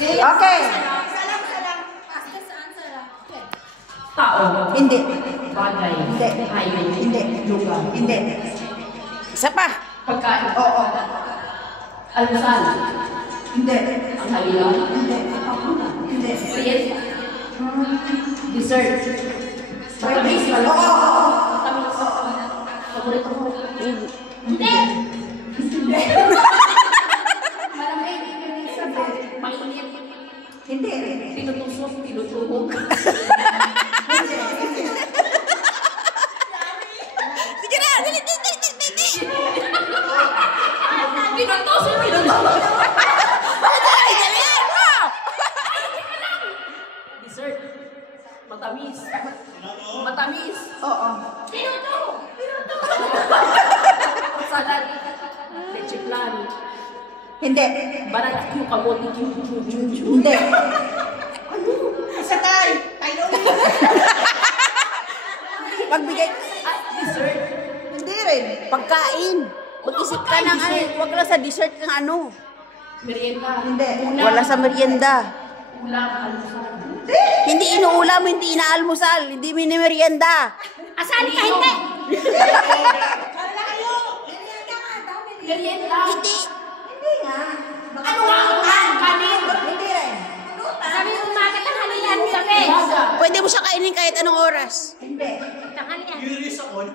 Okay. Tao. Hindi. Bagay. Hindi. Hayop. Hindi. Lugar. Hindi. Isa pa. Pagkain. Oo. Almusal. Hindi. Ang halilaw. Hindi. Hindi. Friend. Dessert. Matamis. Oo. Matamis. Paborito ko. Hindi. Malamig. Mainit. Hindi. Tinutusok. Tinutuhog. Sige na. Dali. Tinutusok. Tinutuhog. Dessert. Matamis. Matamis. Oo. Salad. Leche plan. Hindi. Barat Q, kamote Q. Hindi. Isa tayo. Tayo. Pagbigay. At dessert. Hindi rin. Pagkain. Mag-isip ka ng ano. Huwag lang sa dessert ng ano. Merienda. Hindi. Wala sa merienda. Ulam. Almusal. Hindi inuulam, hindi inaalmusal, hindi minimerienda. Asali ka hindi. Merienda. Hindi. Hindi nga. Ano nga ang kanin? Hindi rin. Sabi umaga tanghalian gabi. Baga. Pwede mo siya kainin kahit anong oras. Hindi. Tanghalian. Curious ako. Ano